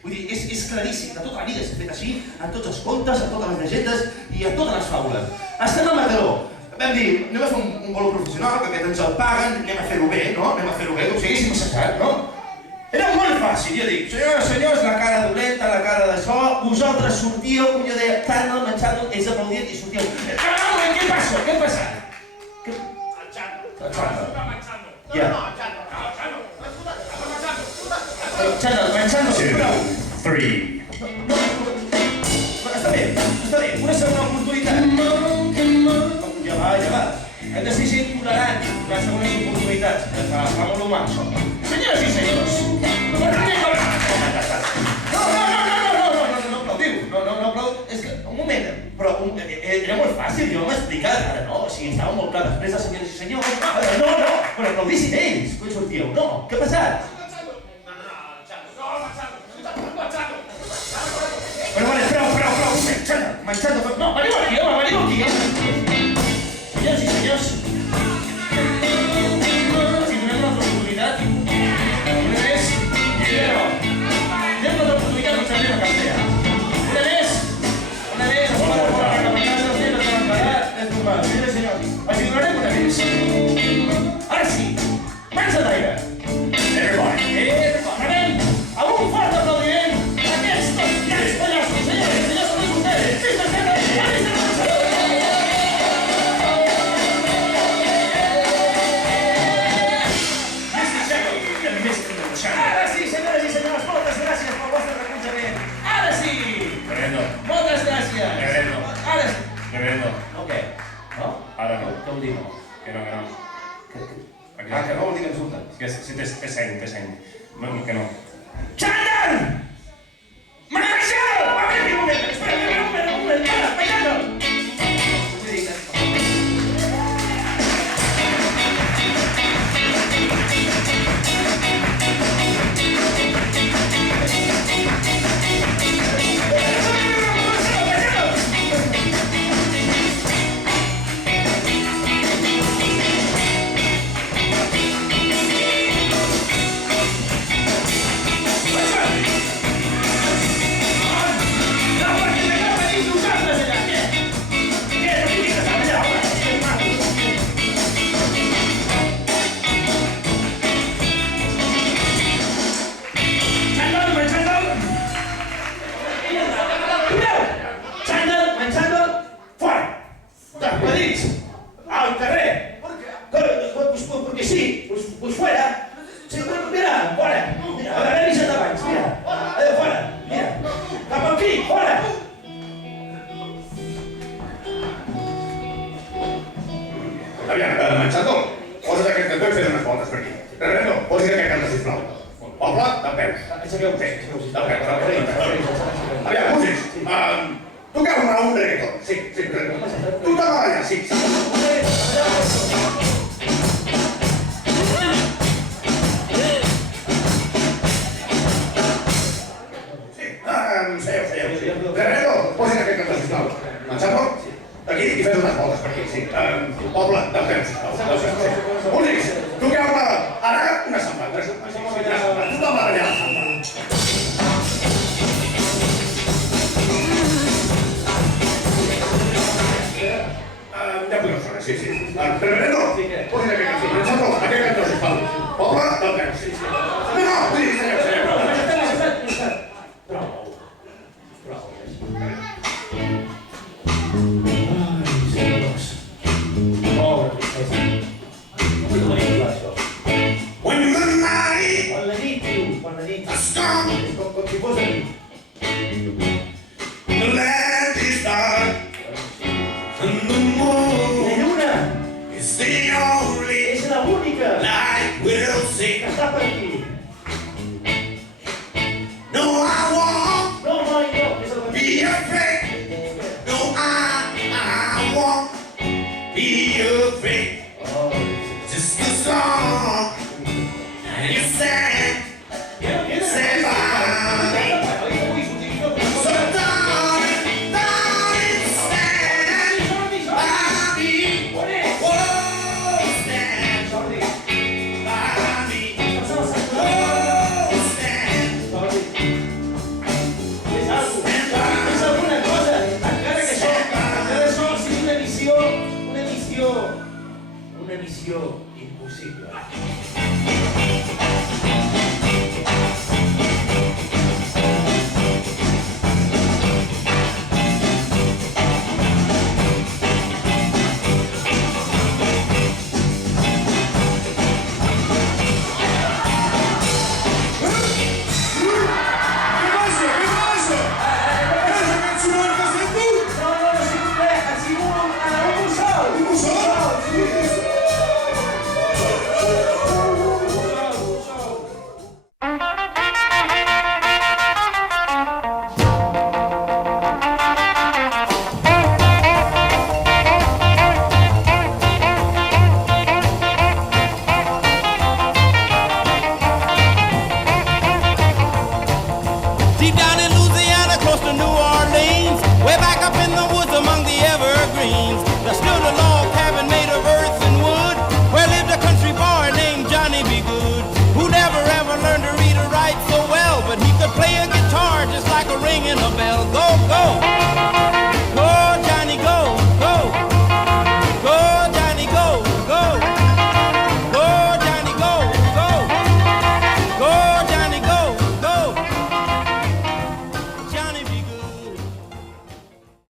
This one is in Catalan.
Vull dir, és claríssim, de tota la vida s'ha fet així, en tots els contes, en totes les llegendes i en totes les faules. Estem a Mataró. Vam dir, anem a fer un bolo professional, que aquest ens el paguen, anem a fer-ho bé, no? Anem a fer-ho bé, com si haguéssim assajat, no? Era molt fàcil, jo dic, senyors, la cara dolenta, la cara d'això, vosaltres sortíeu, com jo deia, tant el Machado, ells aplaudien i sortíeu. Què passa? Què ha passat? El Chano. El Chano. Ja. No, el Chano. El Machado, sisplau. 3. Està bé, una segona oportunitat. Ja va. Hem de ser gent tolerant, les segones oportunitats. Fa molt humà, això. Senyores i senyors, no aplaudiu, no aplaudiu. És que, un moment, però era molt fàcil, jo m'he explicat, ara no, o sigui, estava molt clar, després de senyores i senyors, no, però aplaudissin ells, quan sortíeu, no, què ha passat? Però vale, prou, un moment, Machado, no, veniu aquí, home, veniu aquí, Senyors i senyors, si donem una altra oportunitat, una més, anem una altra oportunitat, no sabem a cap idea. Una més, es pot anar cap a casa, els nens estan enfadats, és normal, senyors i senyors, els hi donarem una més. Ara sí, mans enrere. Anem amb un fort aplaudiment a aquests grans pallassos, senyors i senyors, com vostès, fins a sempre, Ara sí, senyores i senyors, moltes gràcies pel vostre recolzament. Ara sí! Moltes gràcies! Ara sí! No, què? No? Ara no. Què vol dir no? Que no. Que no vol dir que ens surten. És que si té seny. Que no. Xander! Marxeu! Un moment, espera, un moment, Machado! Machado, posa't aquest cantó i fes unes voltes per aquí. Reverendo, posa't aquest cantó, sisplau. Poble, de peus. Aixequeu un peu. De peus. Aviam, músics, toqueu un reggaeton. Sí. Tu te allà, sí. Seieu. Reverendo, posa't aquest cantó, sisplau. Machado, aquí i fes unes voltes per aquí, sí. Poble, de peus. Músics, toqueu-me ara una samba. Tothom va allà la samba. Ja podeu sonar, sí. Reverendo, posa't aquest cantó. Machado, aquest cantó, sisplau. Poble, de peus. No, vull dir, seieu. When the night has come, the land is dark, and the moon is the only light we'll see. No, I won't be afraid. No, I won't be afraid. Just the song and you sang by me. Missió impossible. Deep down in Louisiana, close to New Orleans, way back up in the woods among the evergreens, there stood a log cabin made of earth and wood, where lived a country boy named Johnny B. Good, who never ever learned to read or write so well, but he could play a guitar just like a ringing a bell. Go, go!